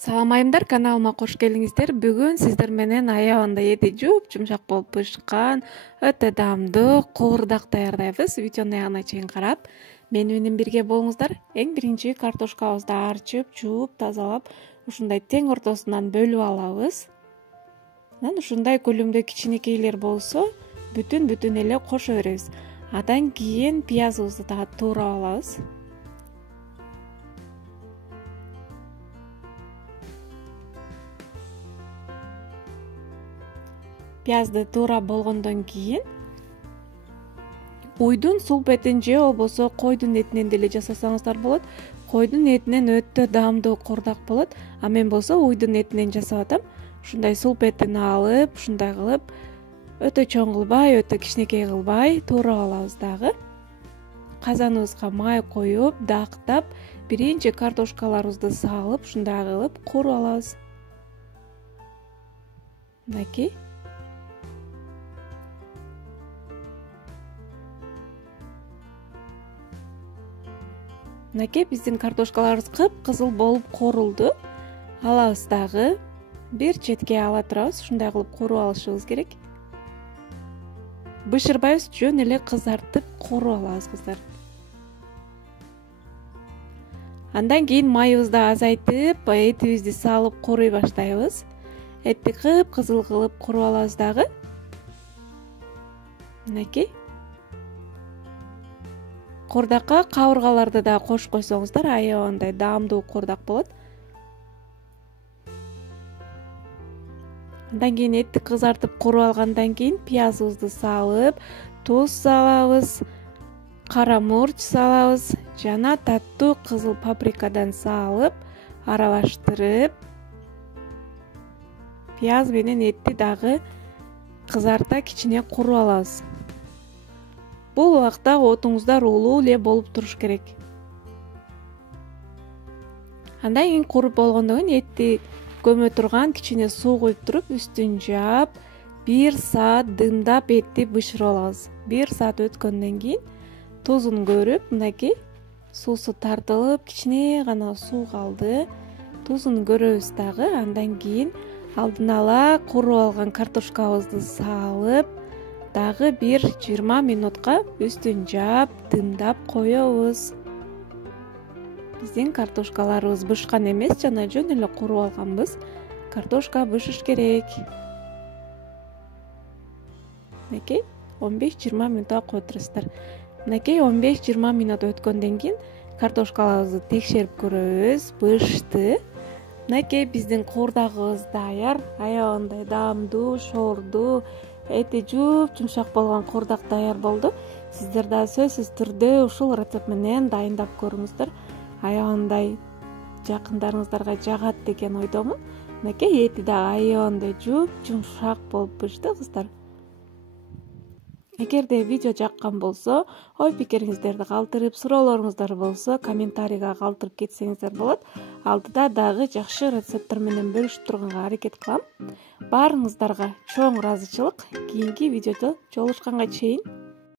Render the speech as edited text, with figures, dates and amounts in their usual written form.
Салам айымдар, каналыма кош келиңиздер. Бүгүн сиздер менен аябында эти жумшак болуп бышкан өтө даамдуу куурдак даярдайбыз. Видеону аягына чейин карап, мени менен бирге болуңуздар. Эң биринчи картошкабызды арчып, жууп, тазалап, ушундай тең ортосунан бөлүп алабыз. Анан ушундай көлөмдө кичинекейлер болсо, бүтүн эле кошо беребиз. Андан кийин пиязыбызды дагы туурап алабыз. Пиязды туурап болгондон кийин уйдун сулпетин же болбосо койдун этинен деле жасасаңыздар болот. Койдун этинен өтө даамдуу куурдак болот. А мен болсо уйдун этинен жасап атам. Ушундай сулпетин алып, ушундай кылып өтө чоң кылбай, өтө кичинекей кылбай туурап алабыз дагы. Казаныбызга май коюп, дактап, биринчи картошкаларыбызды салып, ушундай кылып кууруп алабыз. Мынакей. Мынакей биздин картошкаларыбыз кып-кызыл болуп куурулду. Алабыз дагы. Бир четке ала турабыз. Ушундай кылып кууруп алышыбыз керек. Бышырбайбыз, жөн эле кызартып кууруп алабыз кыздар. Андан кийин майыбызды азайтып, этибизди салып кууруй баштайбыз. Этти кып-кызыл кылып кууруп алабыз дагы. Мынакей. Куурдакка кабыргаларды да кошуп койсоңуздар, аябандай даамдуу куурдак болот. Андан кийин этти кызартып кууруп алгандан кийин пиязыбызды салып, туз салабыз, кара мурч салабыз, жана таттуу кызыл паприкадан салып, аралаштырып, пияз менен этти дагы кызарта кичине кууруп алабыз. Бул убакта отуңуздар улуу эле болуп туруш керек. Андан кийин куруп болгондон кийин этти көмө турган кичине суу куюп туруп, үстүн жаап, 1 саат дымдап этти бышырып алабыз. 1 саат өткөндөн кийин тузун көрүп, мынакей суусу тартылып, кичине гана суу калды. Тузун көрөбүз дагы. Андан кийин алдын ала кууруп алган картошкабызды салып, дагы 20 минутка үстүн жаап, дымдап коебуз. Биздин картошкаларыбыз бышкан эмес, жана жөн эле кууруп алганбыз. Картошка бышыш керек. Мынакей 15-20 минутка коюп турасыздар. Мынакей 15-20 минут өткөндөн кийин картошкаларыбызды текшерип көрөбүз, бышты. Мынакей биздин куурдагыбыз даяр, аябандай даамдуу, шоордуу, эти жумшак болгон куурдак даяр болду. Сиздер да сөзсүз түрдө ушул рецепт менен дайындап көрүңүздөр. Аябандай жакындарыңыздарга жагат деген ойдомун. Мынакей эти да аябандай жумшак болуп бышты кыздар. Эгерде видео жаккан болсо, ой пикириңиздерди калтырып, суроолоруңуздар болсо, комментарийга калтырып кетсеңиздер болот. Алдыда дагы жакшы рецепттер менен бөлүшүп турганга аракет кылам. Баарыңыздарга чоң ыраазычылык. Кийинки видеодо жолугушканга чейин